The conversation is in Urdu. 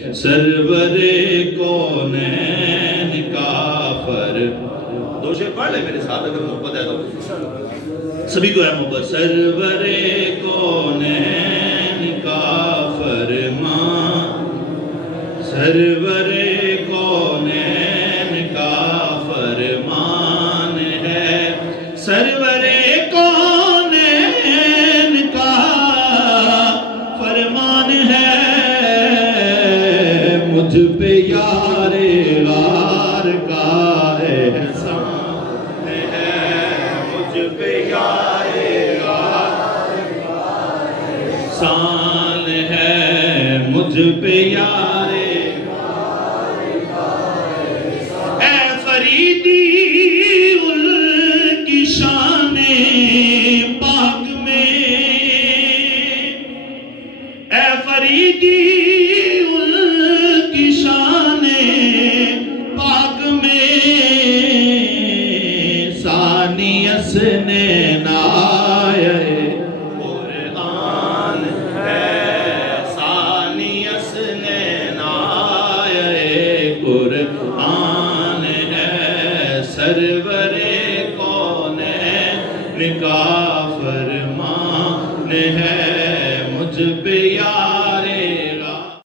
سرور کونین کا دو شعر پڑھ لے میرے ساتھ اگر محبت ہے تو سبھی کو ہے محبت. سرور کونین کا فرمان، سرور کونین کا فرمان ہے، سرور کونین کا فرمان ہے. مجھ پہ یار غار کا احسان ہے، مجھ پہ یار غار کا احسان ہے، مجھ پہ یار اے فریدی ان کی شان پاک میں، اے فریدی شان پاک میں ثانی اسنین آئے قرآن ہے، ثانی اسنین آئے قرآن ہے. سرور کونین کا فرمان ہے،